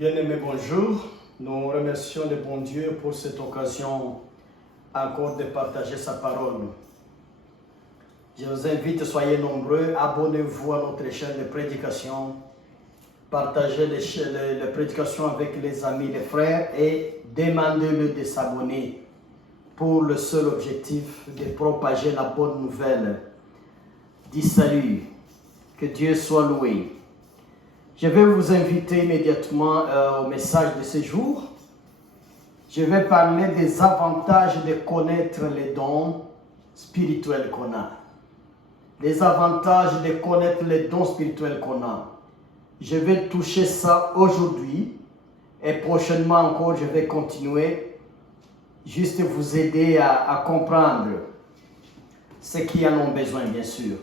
Bien-aimés, bonjour. Nous remercions le bon Dieu pour cette occasion encore de partager sa parole. Je vous invite, soyez nombreux, abonnez-vous à notre chaîne de prédication, partagez les prédications avec les amis, les frères et demandez-le de s'abonner pour le seul objectif de propager la bonne nouvelle du salut. Que Dieu soit loué. Je vais vous inviter immédiatement au message de ce jour. Je vais parler des avantages de connaître les dons spirituels qu'on a. Les avantages de connaître les dons spirituels qu'on a. Je vais toucher ça aujourd'hui et prochainement encore je vais continuer. Juste vous aider à comprendre ce qui en ont besoin, bien sûr.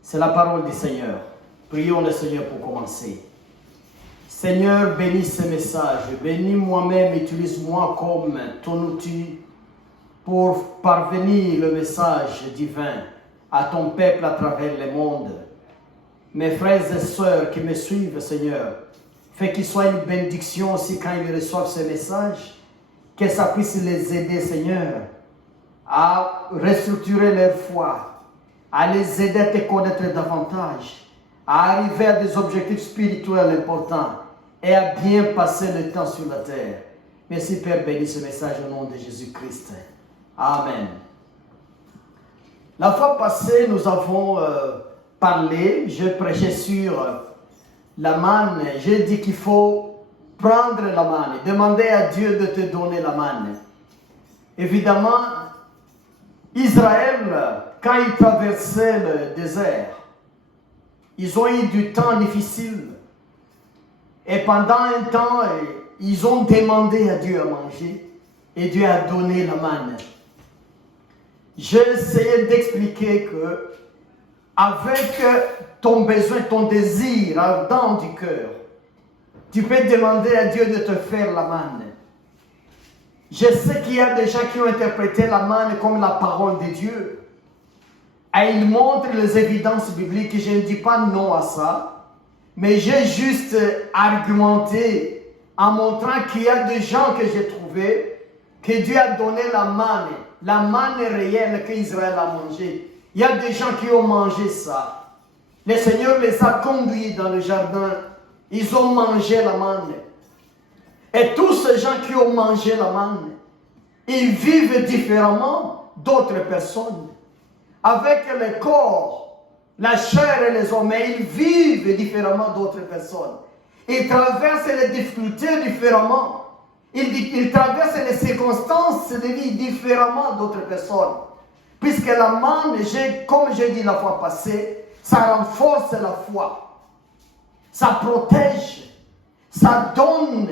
C'est la parole du Seigneur. Prions le Seigneur pour commencer. Seigneur, bénis ce message. Bénis moi-même, utilise-moi comme ton outil pour parvenir le message divin à ton peuple à travers le monde. Mes frères et sœurs qui me suivent, Seigneur, fais qu'il soit une bénédiction aussi quand ils reçoivent ce message, que ça puisse les aider, Seigneur, à restructurer leur foi, à les aider à te connaître davantage, à arriver à des objectifs spirituels importants et à bien passer le temps sur la terre. Merci Père, bénis ce message au nom de Jésus-Christ. Amen. La fois passée, nous avons parlé, je prêchais sur la manne. J'ai dit qu'il faut prendre la manne, demander à Dieu de te donner la manne. Évidemment, Israël, quand il traversait le désert, ils ont eu du temps difficile. Et pendant un temps, ils ont demandé à Dieu à manger. Et Dieu a donné la manne. J'ai essayé d'expliquer que, avec ton besoin, ton désir ardent du cœur, tu peux demander à Dieu de te faire la manne. Je sais qu'il y a des gens qui ont interprété la manne comme la parole de Dieu. Et il montre les évidences bibliques. Je ne dis pas non à ça, mais j'ai juste argumenté en montrant qu'il y a des gens que j'ai trouvés que Dieu a donné la manne réelle qu'Israël a mangée. Il y a des gens qui ont mangé ça. Le Seigneur les a conduits dans le jardin. Ils ont mangé la manne. Et tous ces gens qui ont mangé la manne, ils vivent différemment d'autres personnes. Avec le corps, la chair et les os, mais ils vivent différemment d'autres personnes. Ils traversent les difficultés différemment. Ils traversent les circonstances de vie différemment d'autres personnes. Puisque la manne, comme j'ai dit la fois passée, ça renforce la foi. Ça protège. Ça donne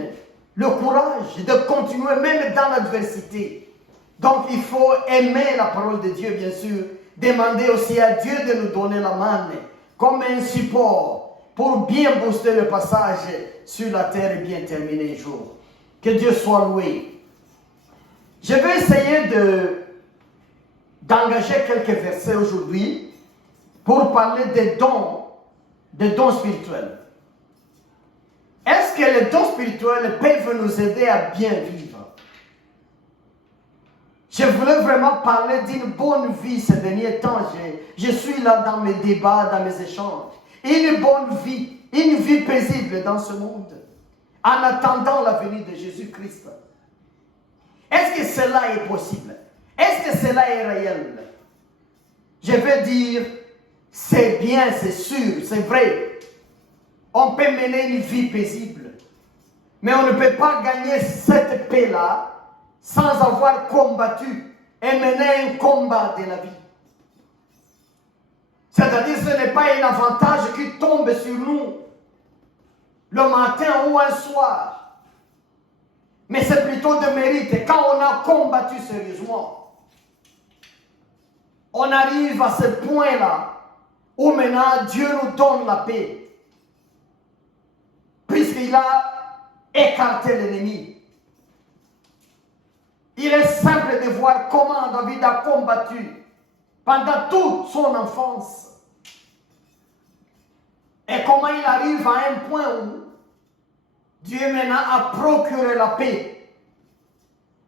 le courage de continuer même dans l'adversité. Donc il faut aimer la parole de Dieu, bien sûr. Demander aussi à Dieu de nous donner la manne comme un support pour bien booster le passage sur la terre et bien terminer un jour. Que Dieu soit loué. Je vais essayer d'engager quelques versets aujourd'hui pour parler des dons spirituels. Est-ce que les dons spirituels peuvent nous aider à bien vivre? Je voulais vraiment parler d'une bonne vie ces derniers temps. Je suis là dans mes débats, dans mes échanges. Une bonne vie, une vie paisible dans ce monde, en attendant la venue de Jésus-Christ. Est-ce que cela est possible? Est-ce que cela est réel? Je veux dire, c'est bien, c'est sûr, c'est vrai. On peut mener une vie paisible. Mais on ne peut pas gagner cette paix-là sans avoir combattu et mené un combat de la vie. C'est-à-dire ce n'est pas un avantage qui tombe sur nous le matin ou un soir. Mais c'est plutôt de mérite. Quand on a combattu sérieusement, on arrive à ce point-là où maintenant Dieu nous donne la paix. Puisqu'il a écarté l'ennemi. Il est simple de voir comment David a combattu pendant toute son enfance. Et comment il arrive à un point où Dieu maintenant a procuré la paix.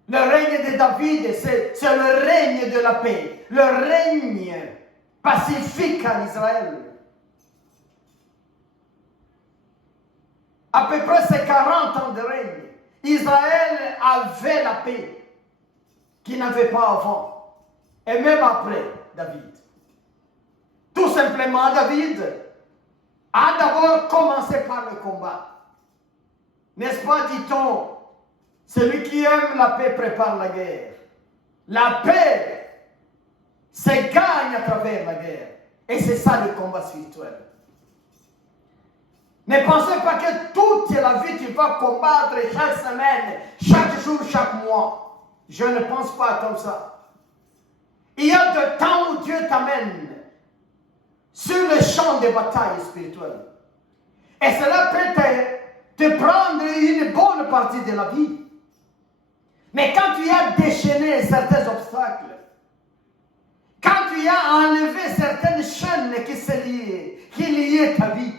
Le règne de David, c'est le règne de la paix. Le règne pacifique en Israël. À peu près ces 40 ans de règne, Israël avait la paix qu'il n'avait pas avant. Et même après David. Tout simplement, David a d'abord commencé par le combat. N'est-ce pas, dit-on, celui qui aime la paix prépare la guerre. La paix se gagne à travers la guerre. Et c'est ça le combat spirituel. Ne pensez pas que toute la vie tu vas combattre chaque semaine, chaque jour, chaque mois. Je ne pense pas comme ça. Il y a des temps où Dieu t'amène sur le champ de bataille spirituelle. Et cela peut te prendre une bonne partie de la vie. Mais quand tu as déchaîné certains obstacles, quand tu as enlevé certaines chaînes qui liaient ta vie,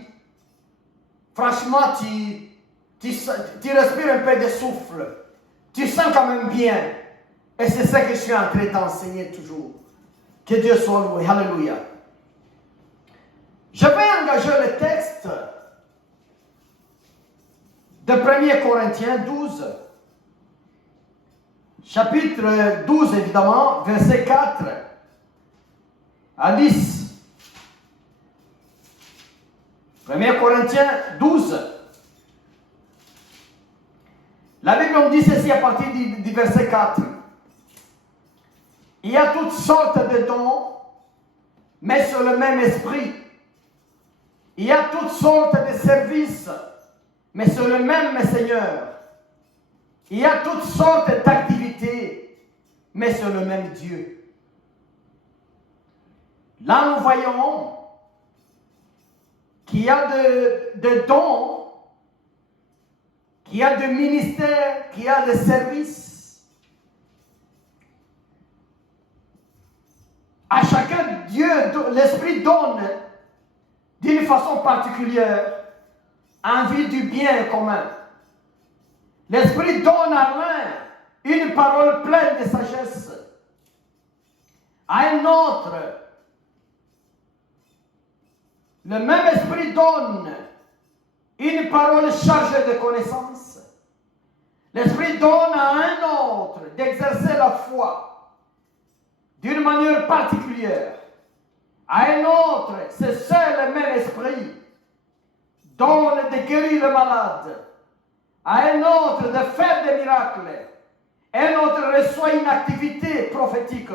franchement, tu respires un peu de souffle. Tu sens quand même bien. Et c'est ça que je suis en train d'enseigner toujours. Que Dieu soit loué. Alléluia. Je vais engager le texte de 1 Corinthiens 12. Chapitre 12, évidemment, verset 4 à 10. 1 Corinthiens 12. La Bible nous dit ceci à partir du verset 4. Il y a toutes sortes de dons, mais sur le même esprit. Il y a toutes sortes de services, mais sur le même Seigneur. Il y a toutes sortes d'activités, mais sur le même Dieu. Là, nous voyons qu'il y a de dons, qu'il y a de ministères, qu'il y a de services. À chacun, Dieu, l'Esprit donne d'une façon particulière envie du bien commun. L'Esprit donne à l'un une parole pleine de sagesse, à un autre, le même Esprit donne une parole chargée de connaissances. L'Esprit donne à un autre d'exercer la foi d'une manière particulière. À un autre, c'est seul le même Esprit donne de guérir le malade. À un autre de faire des miracles. Un autre reçoit une activité prophétique.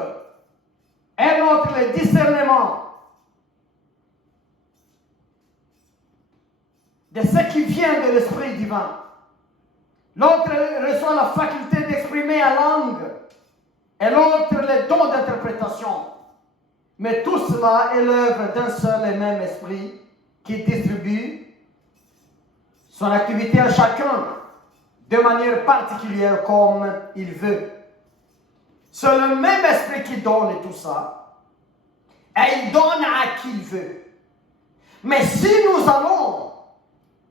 Un autre le discernement de ce qui vient de l'Esprit divin. L'autre reçoit la faculté d'exprimer en langue. Et l'autre le don d'interprétation. Mais tout cela est l'œuvre d'un seul et même Esprit qui distribue son activité à chacun de manière particulière comme il veut. C'est le même Esprit qui donne tout ça. Et il donne à qui il veut. Mais si nous allons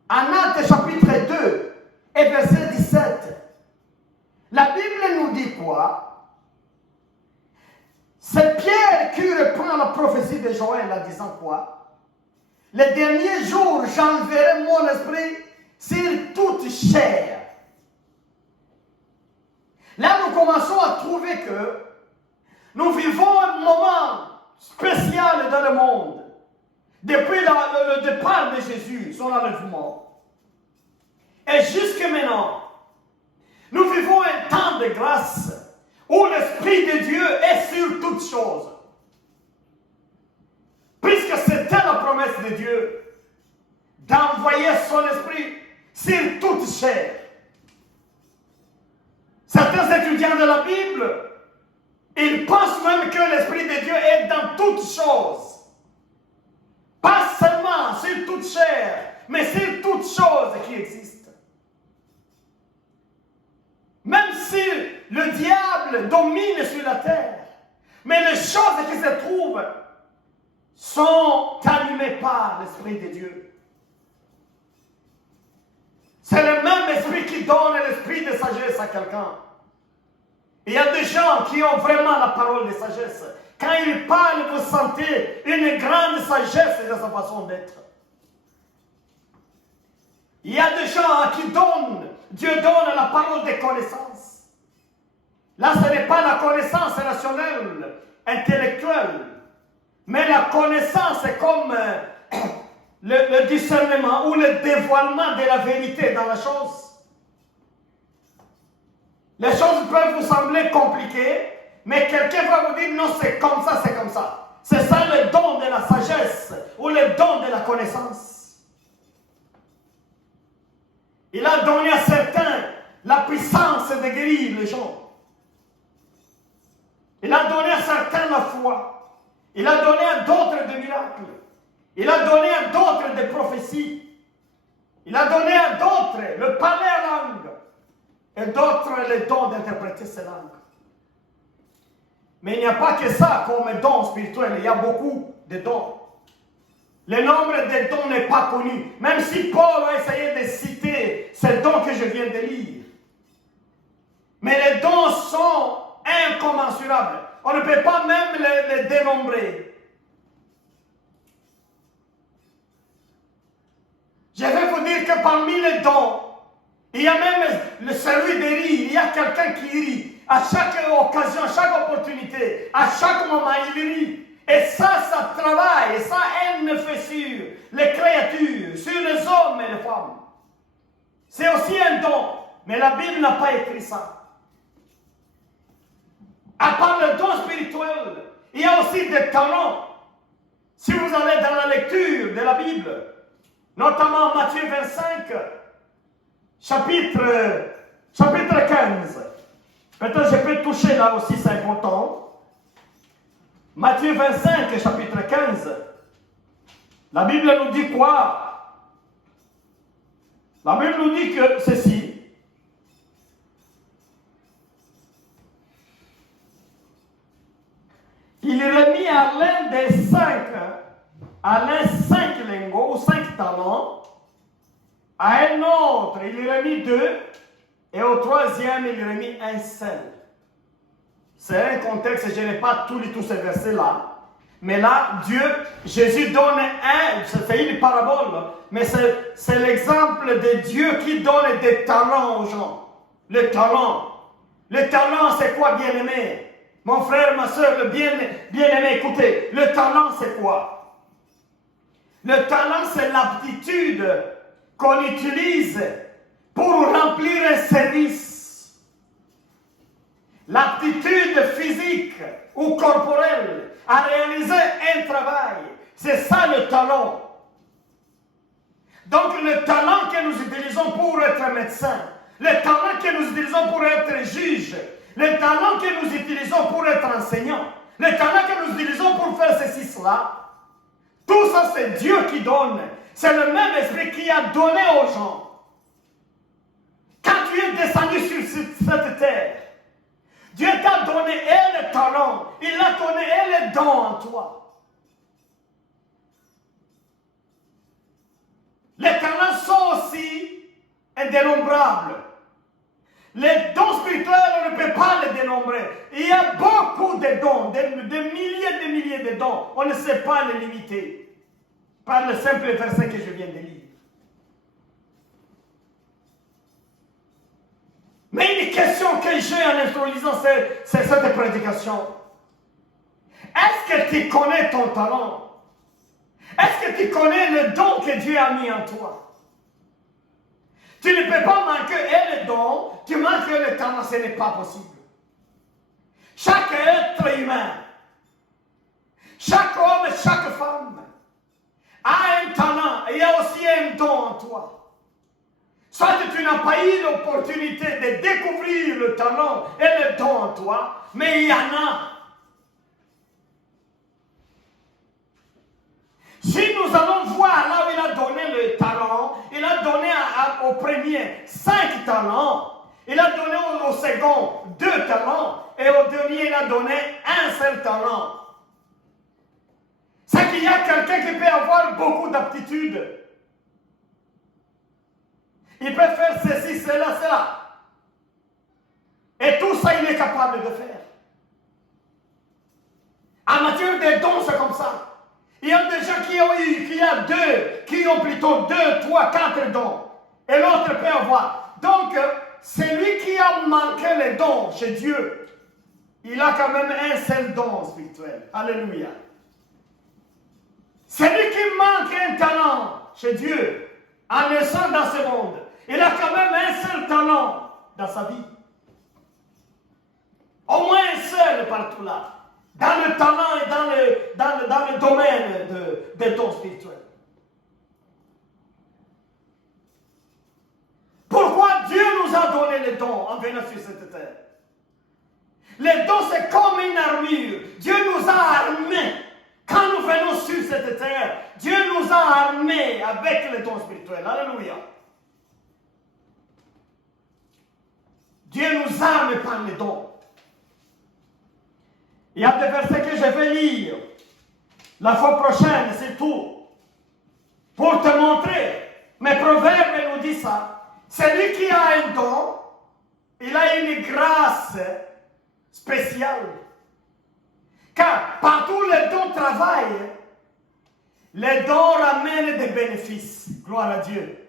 en Actes chapitre 2 et verset 17, la Bible nous dit quoi? C'est Pierre qui reprend la prophétie de Joël en disant quoi? Les derniers jours, j'enverrai mon esprit sur toute chair. Là, nous commençons à trouver que nous vivons un moment spécial dans le monde. Depuis le départ de Jésus, son enlèvement. Et jusque maintenant, nous vivons un temps de grâce où l'Esprit de Dieu est sur toutes choses. Puisque c'était la promesse de Dieu d'envoyer son Esprit sur toute chair. Certains étudiants de la Bible, ils pensent même que l'Esprit de Dieu est dans toutes choses. Pas seulement sur toute chair, mais sur toutes choses qui existent. Même si le diable domine sur la terre, mais les choses qui se trouvent sont animées par l'Esprit de Dieu. C'est le même esprit qui donne l'esprit de sagesse à quelqu'un. Il y a des gens qui ont vraiment la parole de sagesse. Quand ils parlent, vous sentez une grande sagesse de sa façon d'être. Il y a des gens qui donnent, Dieu donne la parole de connaissance. Là, ce n'est pas la connaissance rationnelle, intellectuelle, mais la connaissance est comme le discernement ou le dévoilement de la vérité dans la chose. Les choses peuvent vous sembler compliquées, mais quelqu'un va vous dire non, c'est comme ça, c'est comme ça. C'est ça le don de la sagesse ou le don de la connaissance. Il a donné à certains la puissance de guérir les gens. Il a donné à certains la foi. Il a donné à d'autres des miracles. Il a donné à d'autres des prophéties. Il a donné à d'autres le parler à langue. Et d'autres le don d'interpréter ces langues. Mais il n'y a pas que ça comme don spirituel. Il y a beaucoup de dons. Le nombre de dons n'est pas connu. Même si Paul a essayé de citer ces dons que je viens de lire. Mais les dons sont incommensurables. On ne peut pas même les dénombrer. Je vais vous dire que parmi les dons, il y a même celui de rire. Il y a quelqu'un qui rit. À chaque occasion, à chaque opportunité, à chaque moment, il rit. Et ça travaille. Et ça aide fait sur les créatures, sur les hommes et les femmes. C'est aussi un don. Mais la Bible n'a pas écrit ça. À part le don spirituel, il y a aussi des talents. Si vous allez dans la lecture de la Bible, notamment Matthieu 25, chapitre 15. Peut-être je peux toucher là aussi, c'est important. Matthieu 25, chapitre 15. La Bible nous dit quoi? La Bible nous dit que ceci. Il remit à l'un des 5 lingots ou 5 talents. À un autre, il remit 2. Et au troisième, il remit un seul. C'est un contexte, je n'ai pas tous ces versets-là. Mais là, Jésus donne c'est une parabole, mais c'est l'exemple de Dieu qui donne des talents aux gens. Le talent. Le talent, c'est quoi, bien-aimé? Mon frère, ma soeur, le bien-aimé, écoutez, le talent, c'est quoi? Le talent, c'est l'aptitude qu'on utilise pour remplir un service. L'aptitude physique ou corporelle à réaliser un travail. C'est ça le talent. Donc le talent que nous utilisons pour être médecin, le talent que nous utilisons pour être juge, le talent que nous utilisons pour être enseignant, le talent que nous utilisons pour faire ceci, cela, tout ça c'est Dieu qui donne. C'est le même esprit qui a donné aux gens. Quand tu es descendu sur cette terre, Dieu t'a donné le talent, il a donné le don en toi. Les talents sont aussi indénombrables. Les dons spirituels, on ne peut pas les dénombrer. Il y a beaucoup de dons, de milliers de dons. On ne sait pas les limiter par le simple verset que je viens de lire. Mais une question que j'ai en introduisant cette prédication. Est-ce que tu connais ton talent? Est-ce que tu connais le don que Dieu a mis en toi? Tu ne peux pas manquer le don, tu manques le talent, ce n'est pas possible. Chaque être humain, chaque homme, chaque femme a un talent et il y a aussi un don en toi. Soit tu n'as pas eu l'opportunité de découvrir le talent et le don en toi, mais il y en a. Si nous allons voir là où il a donné le talent, il a donné au premier 5 talents, il a donné au second 2 talents, et au dernier il a donné un seul talent. C'est qu'il y a quelqu'un qui peut avoir beaucoup d'aptitudes. Il peut faire ceci, cela, cela. Et tout ça, il est capable de faire. En matière de dons, c'est comme ça. Il y a des gens qui ont plutôt 2, 3, 4 dons. Et l'autre peut avoir. Donc, celui qui a manqué les dons chez Dieu, il a quand même un seul don spirituel. Alléluia. Celui qui manque un talent chez Dieu, en naissant dans ce monde, il a quand même un seul talent dans sa vie. Au moins un seul partout là. Dans le talent et dans le domaine des dons spirituels. Pourquoi Dieu nous a donné les dons en venant sur cette terre? Les dons, c'est comme une armure. Dieu nous a armés. Quand nous venons sur cette terre, Dieu nous a armés avec les dons spirituels. Alléluia. Dieu nous arme par les dons. Il y a des versets que je vais lire la fois prochaine, c'est tout. Pour te montrer. Mais Proverbe nous dit ça. Celui qui a un don, il a une grâce spéciale. Car partout les dons travaillent, les dons ramènent des bénéfices. Gloire à Dieu.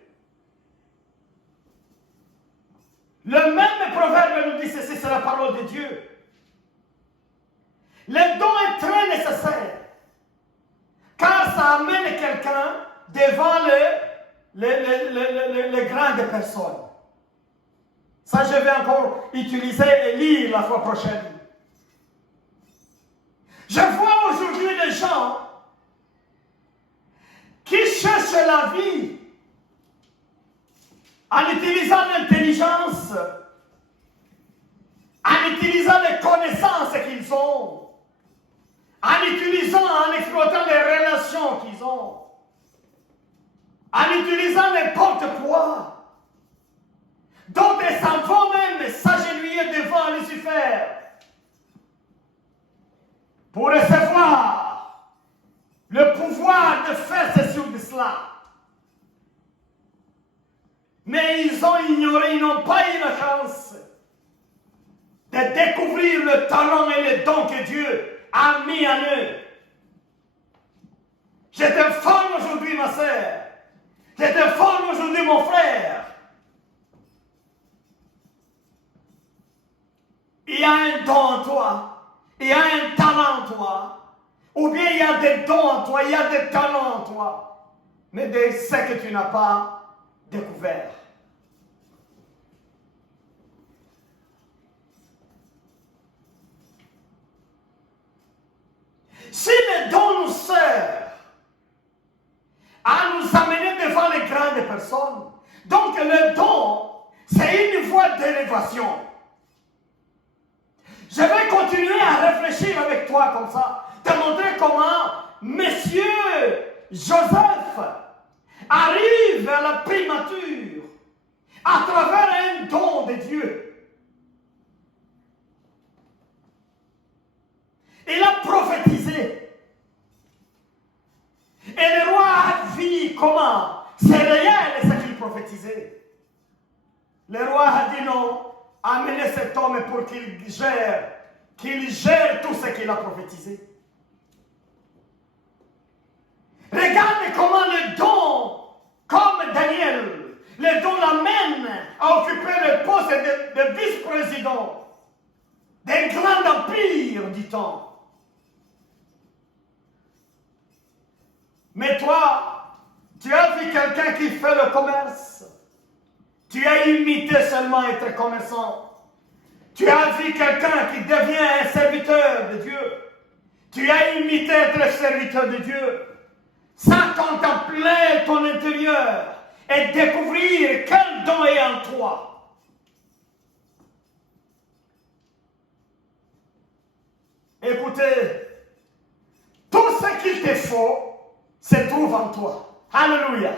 Le même Proverbe nous dit ceci, c'est la parole de Dieu. Le don est très nécessaire, car ça amène quelqu'un devant les grandes personnes. Ça, je vais encore utiliser et lire la fois prochaine. Je vois aujourd'hui des gens qui cherchent la vie en utilisant l'intelligence, en utilisant les connaissances qu'ils ont, en exploitant les relations qu'ils ont, en utilisant n'importe quoi. D'autres s'en vont même s'agenouiller devant Lucifer pour recevoir le pouvoir de faire ceci ou de cela. Mais ils ont ignoré, ils n'ont pas eu la chance de découvrir le talent et le don que Dieu a mis en eux. Je t'informe aujourd'hui, ma sœur. Je t'informe aujourd'hui, mon frère. Il y a un don en toi. Il y a un talent en toi. Ou bien il y a des dons en toi. Il y a des talents en toi. Mais de ce que tu n'as pas découvert. Si les dons nous servent à nous amener devant les grandes personnes, donc le don, c'est une voie d'élévation. Je vais continuer à réfléchir avec toi comme ça, te montrer comment Monsieur Joseph arrive à la primature à travers un don de Dieu. Il a prophétisé. Et le roi a vu comment c'est réel ce qu'il prophétisait. Le roi a dit non, amenez cet homme pour qu'il gère tout ce qu'il a prophétisé. Regarde comment le don, comme Daniel, le don l'amène à occuper le poste de vice-président d'un grand empire du temps. Mais toi, tu as vu quelqu'un qui fait le commerce. Tu as imité seulement être commerçant. Tu as vu quelqu'un qui devient un serviteur de Dieu. Tu as imité être serviteur de Dieu. Sans contempler ton intérieur et découvrir quel don est en toi. Écoutez, tout ce qu'il te faut se trouve en toi. Alléluia.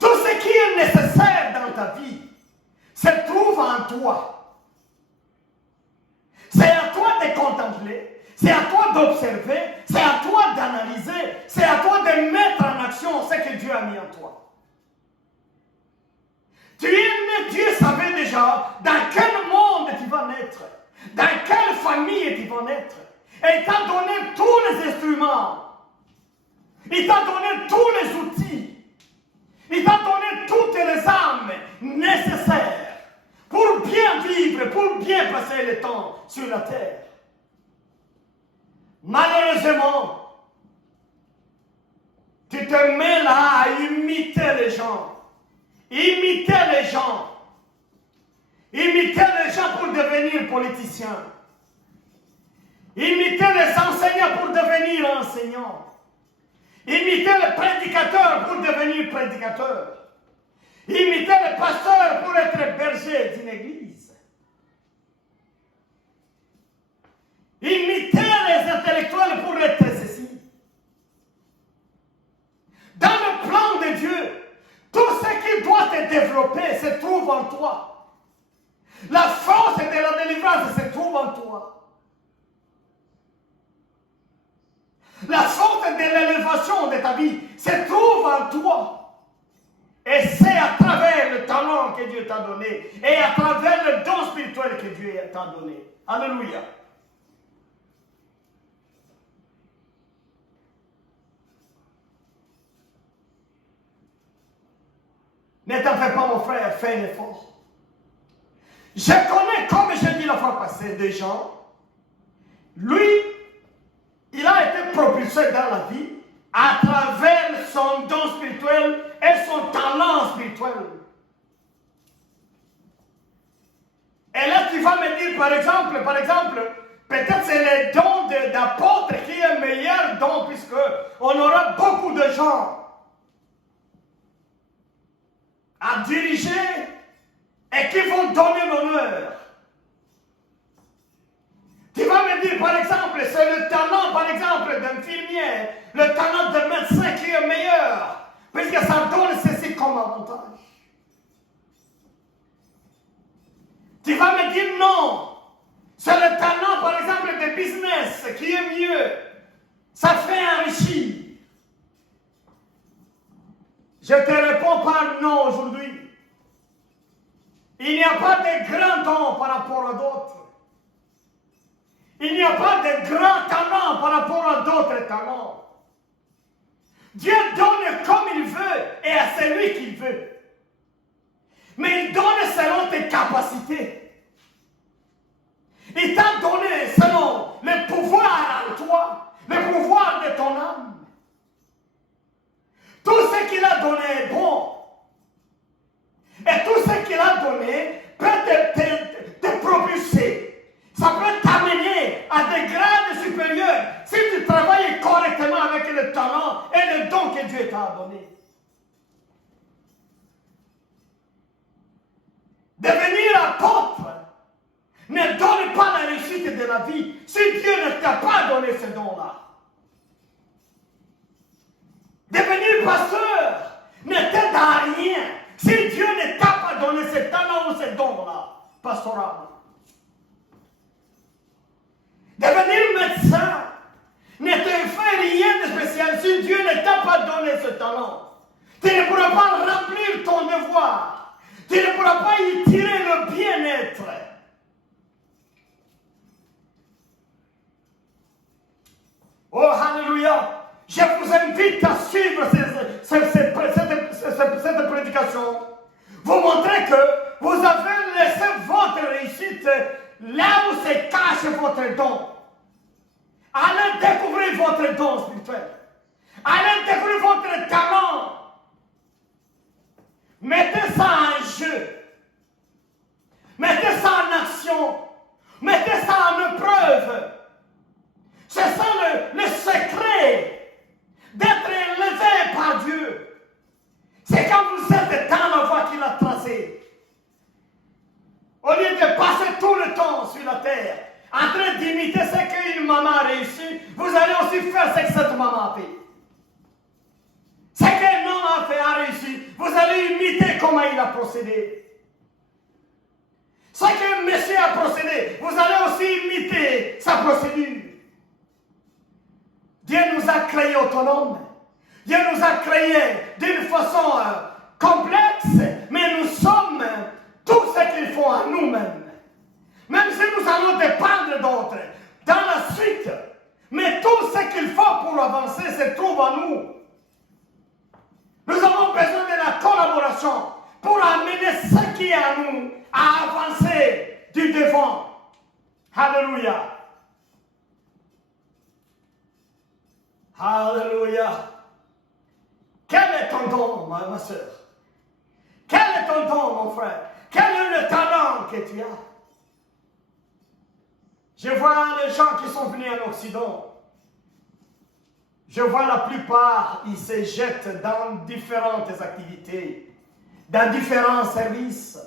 Tout ce qui est nécessaire dans ta vie se trouve en toi. C'est à toi de contempler, c'est à toi d'observer, c'est à toi d'analyser, c'est à toi de mettre en action ce que Dieu a mis en toi. Dieu savait déjà dans quel monde tu vas naître, dans quelle famille tu vas naître. Et il t'a donné tous les instruments. Il t'a donné tous les outils. Il t'a donné toutes les armes nécessaires pour bien vivre, pour bien passer le temps sur la terre. Malheureusement, tu te mets là à imiter les gens. Imiter les gens. Imiter les gens pour devenir politicien. Imiter les enseignants pour devenir enseignants. Imiter les prédicateurs pour devenir prédicateurs. Imiter les pasteurs pour être berger d'une église. Imiter les intellectuels pour être ceci. Dans le plan de Dieu, tout ce qui doit te développer se trouve en toi. La force de la délivrance se trouve en toi. La force de l'élévation de ta vie se trouve en toi. Et c'est à travers le talent que Dieu t'a donné et à travers le don spirituel que Dieu t'a donné. Alléluia. Ne t'en fais pas, mon frère, fais un effort. Je connais, comme j'ai dit la fois passée, des gens. Lui, il a été propulsé dans la vie à travers son don spirituel et son talent spirituel. Et là, tu vas me dire, par exemple, peut-être c'est le don d'apôtre qui est le meilleur don, puisque on aura beaucoup de gens à diriger et qui vont donner l'honneur. Tu vas me dire, par exemple, c'est le talent, par exemple, d'infirmier, le talent de médecin qui est meilleur, puisque ça donne ceci comme avantage. Tu vas me dire non, c'est le talent, par exemple, de business qui est mieux, ça fait enrichir. Je te réponds par non aujourd'hui. Il n'y a pas de grands dons par rapport à d'autres. Il n'y a pas de grands talents par rapport à d'autres talents. Dieu donne comme il veut et à celui qu'il veut. Mais il donne selon tes capacités. Il t'a donné selon le pouvoir en toi, le pouvoir de ton âme. Tout ce qu'il a donné est bon. Et tout ce qu'il a donné peut te propulser. Ça peut t'amener à des grades supérieurs si tu travailles correctement avec le talent et le don que Dieu t'a donné. Devenir apôtre ne donne pas la réussite de la vie si Dieu ne t'a pas donné ce don-là. Devenir pasteur ne t'aide à rien si Dieu ne t'a pas donné ce talent ou ce don-là, pastoral. Devenir médecin ne te fait rien de spécial si Dieu ne t'a pas donné ce talent. Tu ne pourras pas remplir ton devoir. Tu ne pourras pas y tirer le bien-être. Oh, alléluia! Je vous invite à suivre cette prédication. Vous montrez que vous avez laissé votre réussite là où se cache votre don. Allez découvrir votre don spirituel. Allez découvrir votre talent. Mettez ça en jeu. Mettez ça en action. Mettez ça en épreuve. C'est ça le secret d'être élevé par Dieu. C'est quand vous êtes dans la voie qu'il a tracée. Au lieu de passer tout le temps sur la terre en train d'imiter ce qu'une maman a réussi, vous allez aussi faire ce que cette maman a fait. Ce qu'un homme a réussi, vous allez imiter comment il a procédé. Ce qu'un monsieur a procédé, vous allez aussi imiter sa procédure. Dieu nous a créés autonomes. Dieu nous a créés d'une façon complexe, mais nous sommes faut à nous-mêmes. Même si nous allons dépendre d'autres dans la suite. Mais tout ce qu'il faut pour avancer se trouve en nous. Nous avons besoin de la collaboration pour amener ce qui est en nous à avancer du devant. Alléluia. Alléluia. Quel est ton don, ma soeur? Quel est ton don, mon frère? Quel est le talent que tu as? Je vois les gens qui sont venus en Occident. Je vois la plupart, ils se jettent dans différentes activités, dans différents services,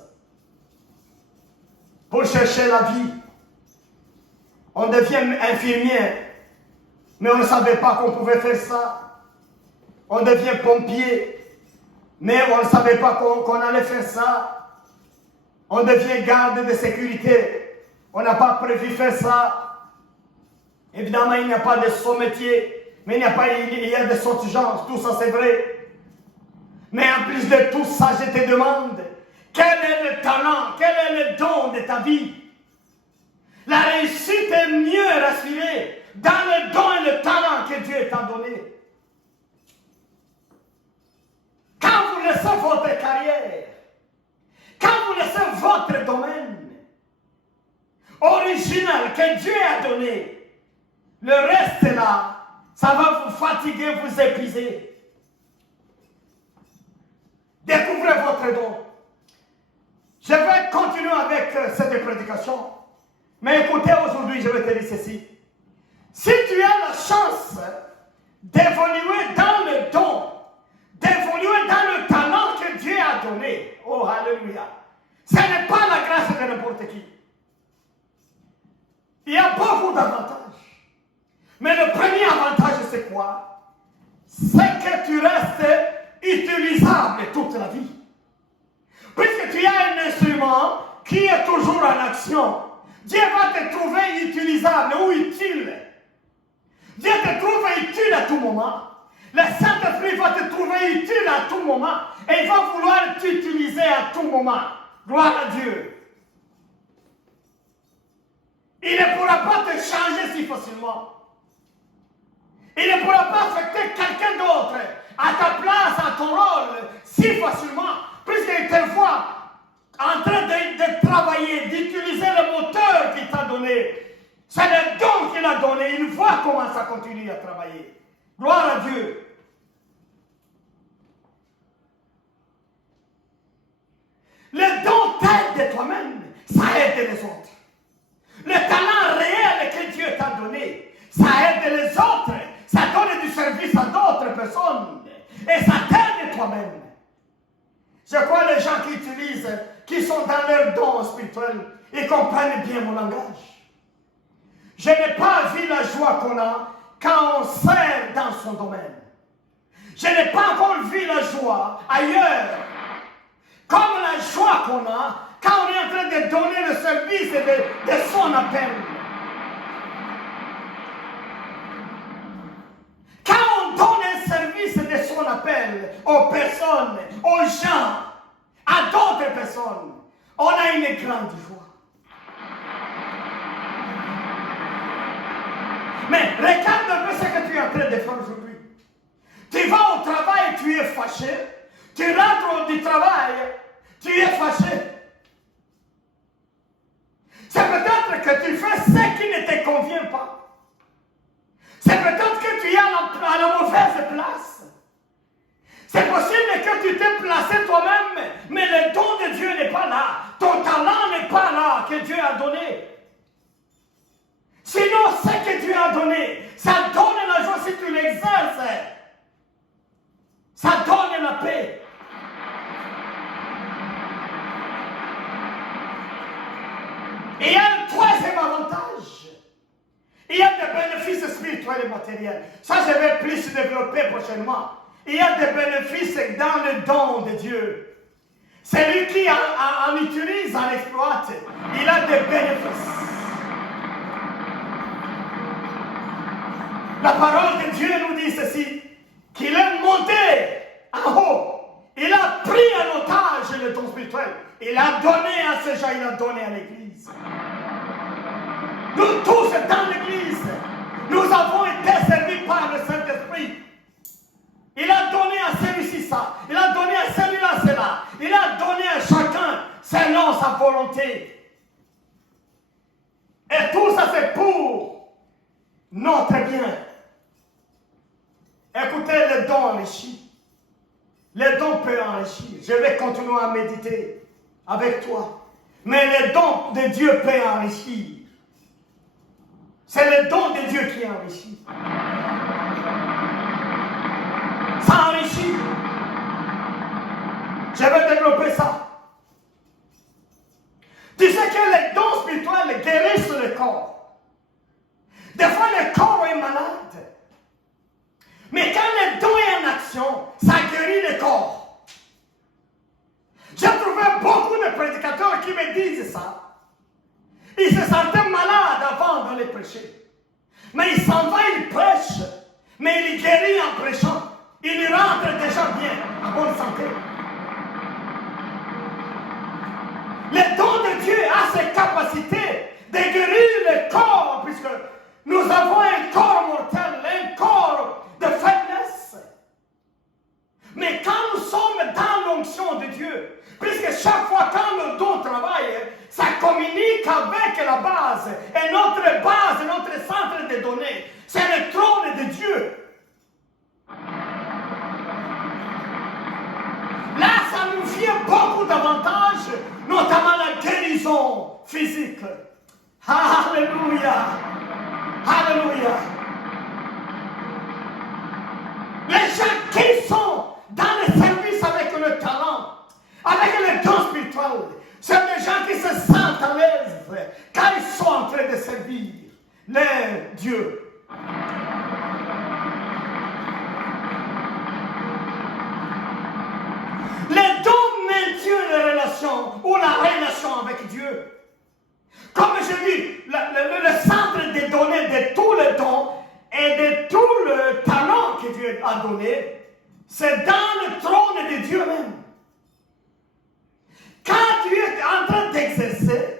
pour chercher la vie. On devient infirmier, mais on ne savait pas qu'on pouvait faire ça. On devient pompier, mais on ne savait pas qu'on allait faire ça. On devient garde de sécurité, on n'a pas prévu faire ça. Évidemment, il n'y a pas de sous-métier. Mais il y a des urgences, tout ça c'est vrai. Mais en plus de tout ça, je te demande, quel est le talent, quel est le don de ta vie? La réussite est mieux rassurée dans le don et le talent que Dieu t'a donné. Quand vous laissez votre carrière, quand vous laissez votre domaine original que Dieu a donné, le reste là, ça va vous fatiguer, vous épuiser. Découvrez votre don. Je vais continuer avec cette prédication. Mais écoutez, aujourd'hui, je vais te dire ceci. Si tu as la chance d'évoluer dans le don, d'évoluer dans le talent que Dieu a donné, oh, alléluia, ce n'est pas la grâce de n'importe qui. Il y a beaucoup d'avantages. Mais le premier avantage, c'est quoi? C'est que tu restes utilisable toute la vie. Puisque tu as un instrument qui est toujours en action, Dieu va te trouver utilisable ou utile. Dieu te trouve utile à tout moment. Le Saint-Esprit va te trouver utile à tout moment. Et il va vouloir t'utiliser à tout moment. Gloire à Dieu. Il ne pourra pas te changer si facilement. Il ne pourra pas affecter quelqu'un d'autre à ta place, à ton rôle, si facilement, puisqu'il te voit en train de travailler, d'utiliser le moteur qu'il t'a donné. C'est le don qu'il a donné. Il voit comment ça continue à travailler. Gloire à Dieu. Le don t'aide de toi-même, ça aide les autres. Le talent réel que Dieu t'a donné, ça aide les autres. Ça donne du service à d'autres personnes. Et ça t'aide toi-même. Je crois les gens qui utilisent, qui sont dans leur don spirituel, ils comprennent bien mon langage. Je n'ai pas vu la joie qu'on a quand on sert dans son domaine. Je n'ai pas encore vu la joie ailleurs. Comme la joie qu'on a quand on est en train de donner le service de son appel. De son appel aux personnes, aux gens, à d'autres personnes, on a une grande joie. Mais regarde un peu ce que tu es en train de faire aujourd'hui. Tu vas au travail, tu es fâché. Tu rentres du travail, tu es fâché. C'est peut-être que tu fais ce qui ne te convient pas. C'est peut-être que tu es à la mauvaise place. C'est possible que tu t'es placé toi-même, mais le don de Dieu n'est pas là. Ton talent n'est pas là que Dieu a donné. Sinon, ce que Dieu a donné, ça donne la joie si tu l'exerces. Ça donne la paix. Et il y a un troisième avantage. Il y a des bénéfices spirituels et matériels. Ça, je vais plus développer prochainement. Il y a des bénéfices dans le don de Dieu. Celui qui en utilise, en exploite, il a des bénéfices. La parole de Dieu nous dit ceci, qu'il est monté en haut. Il a pris en otage le don spirituel. il a donné à ces gens, il a donné à l'Église. Nous tous dans l'Église, nous avons été servis par le Saint-Esprit. Il a donné à celui-ci ça, il a donné à celui-là cela, il a donné à chacun selon sa volonté. Et tout ça c'est pour notre bien. Écoutez, les dons enrichis. Les dons peuvent enrichir. Je vais continuer à méditer avec toi. Mais les dons de Dieu peuvent enrichir. C'est le don de Dieu qui enrichit. Ça enrichit. Je vais développer ça. Tu sais que les dons spirituels guérissent le corps. Des fois, le corps est malade. Mais quand le don est en action, ça guérit le corps. J'ai trouvé beaucoup de prédicateurs qui me disent ça. Ils se sentaient malades avant d'aller prêcher. Mais il s'en va, il prêche. Mais il guérit en prêchant. Il rentre déjà bien, en bonne santé. Le don de Dieu a cette capacité de guérir le corps, puisque nous avons un corps mortel, un corps de faiblesse. Mais quand nous sommes dans l'onction de Dieu, puisque chaque fois quand nos dons travaillent, ça communique avec la base. Et notre base, notre centre de données, c'est le trône de Dieu. Là, ça nous vient beaucoup d'avantages, notamment la guérison physique. Alléluia! Alléluia! Les gens qui sont dans le service avec le talent, avec le don spirituel, c'est des gens qui se sentent à l'aise quand ils sont en train de servir leur Dieu. Les dons maintiennent les relations ou la relation avec Dieu. Comme je dis, le centre des données de tous les dons et de tout le talent que Dieu a donné, c'est dans le trône de Dieu même. Quand tu es en train d'exercer,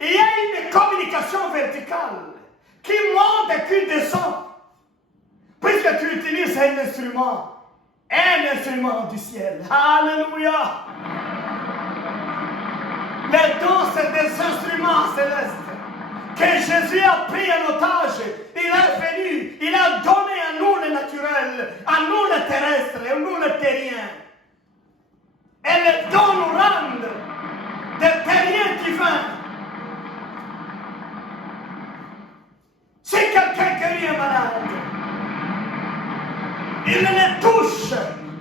il y a une communication verticale qui monte et qui descend. Puisque tu utilises un instrument du ciel. Alléluia! Les dons, c'est des instruments célestes que Jésus a pris en otage. Il est venu, il a donné à nous le naturel, à nous le terrestre, à nous le terrien. Et les dons nous rendent des terriens divins. Si quelqu'un guérit un malade, il le touche.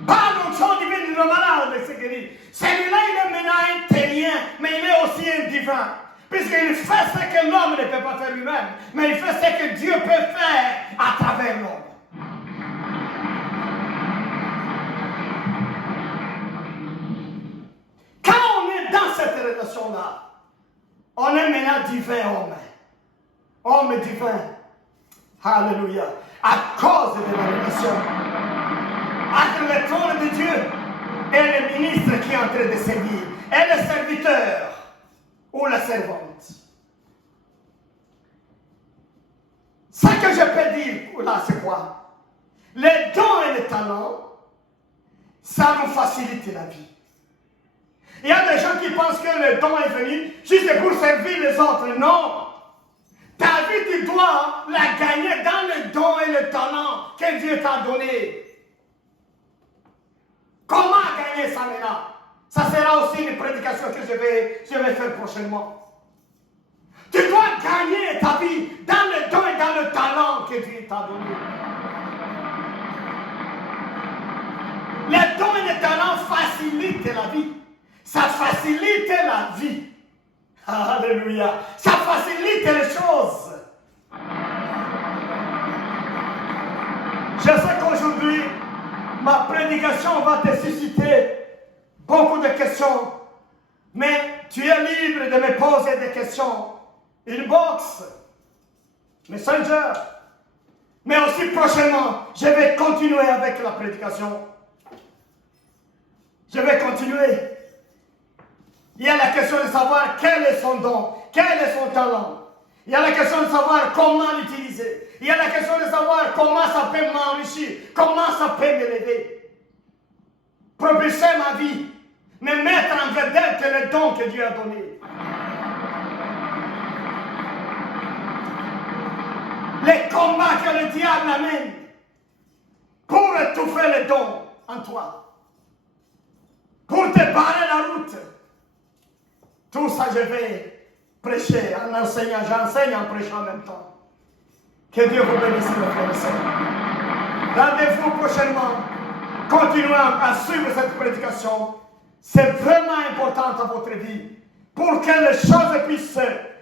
Par l'onction divine, le malade se guérit. Celui-là, il est maintenant un terrien, mais il est aussi un divin. Puisqu'il fait ce que l'homme ne peut pas faire lui-même, mais il fait ce que Dieu peut faire à travers l'homme. Quand on est dans cette relation-là, on est maintenant divin homme. Homme divin. Alléluia. À cause de la relation entre le trône de Dieu et le ministre qui est en train de servir, et le serviteur ou la servante. Ce que je peux dire là, c'est quoi? Les dons et les talents, ça nous facilite la vie. Il y a des gens qui pensent que le don est venu juste pour servir les autres. Non! Ta vie, tu dois la gagner dans le don et le talent que Dieu t'a donné. Comment gagner ça maintenant? Ça sera aussi une prédication que je vais faire prochainement. Tu dois gagner ta vie dans le don et dans le talent que Dieu t'a donné. Les dons et les talents facilitent la vie. Ça facilite la vie. Alléluia. Ça facilite les choses. Je sais qu'aujourd'hui, ma prédication va te susciter beaucoup de questions. Mais tu es libre de me poser des questions. Inbox, Messenger. Mais aussi prochainement, je vais continuer avec la prédication. Je vais continuer. Il y a la question de savoir quel est son don, quel est son talent. Il y a la question de savoir comment l'utiliser. Il y a la question de savoir comment ça peut m'enrichir, comment ça peut m'élever. Propulser ma vie, me mettre en vedette le don que Dieu a donné. Les combats que le diable amène pour étouffer les dons en toi, pour te barrer la route. Tout ça, je vais prêcher en enseignant. J'enseigne en prêchant en même temps. Que Dieu vous bénisse, mes frères et sœurs. Rendez-vous prochainement. Continuez à suivre cette prédication. C'est vraiment important dans votre vie pour que les choses puissent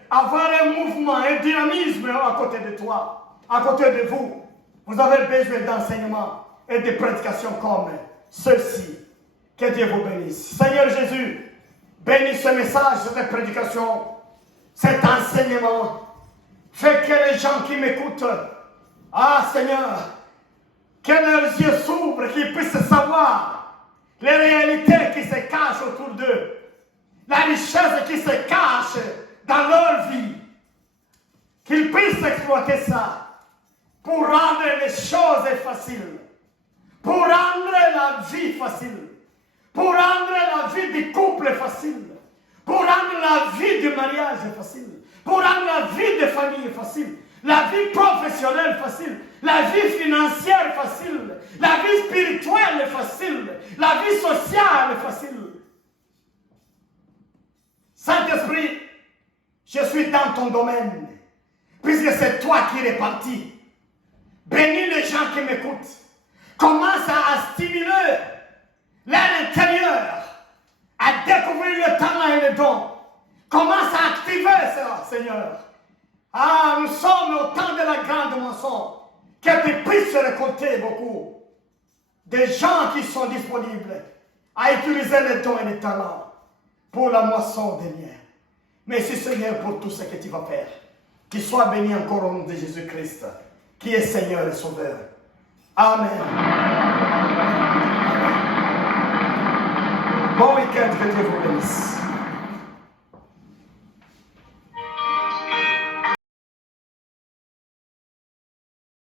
avoir un mouvement, un dynamisme à côté de toi, à côté de vous. Vous avez besoin d'enseignement et de prédications comme ceci. Que Dieu vous bénisse. Seigneur Jésus, bénis ce message, cette prédication, cet enseignement. Fais que les gens qui m'écoutent, Seigneur, que leurs yeux s'ouvrent, qu'ils puissent savoir les réalités qui se cachent autour d'eux, la richesse qui se cache dans leur vie, qu'ils puissent exploiter ça pour rendre les choses faciles, pour rendre la vie facile, pour rendre la vie du couple facile, pour rendre la vie du mariage facile, pour rendre la vie de famille facile, la vie professionnelle facile, la vie financière facile, la vie spirituelle facile, la vie sociale facile. Saint-Esprit, je suis dans ton domaine, puisque c'est toi qui répartis. Bénis les gens qui m'écoutent. Commence à stimuler leur intérieur, à découvrir le talent et le don. Commence à activer ça, Seigneur. Nous sommes au temps de la grande moisson. Que tu puisses récolter beaucoup de gens qui sont disponibles à utiliser les dons et les talents pour la moisson des miens. Merci Seigneur pour tout ce que tu vas faire. Qu'il soit béni encore au nom de Jésus-Christ, qui est Seigneur et Sauveur. Amen. Bon week-end, que Dieu vous bénisse.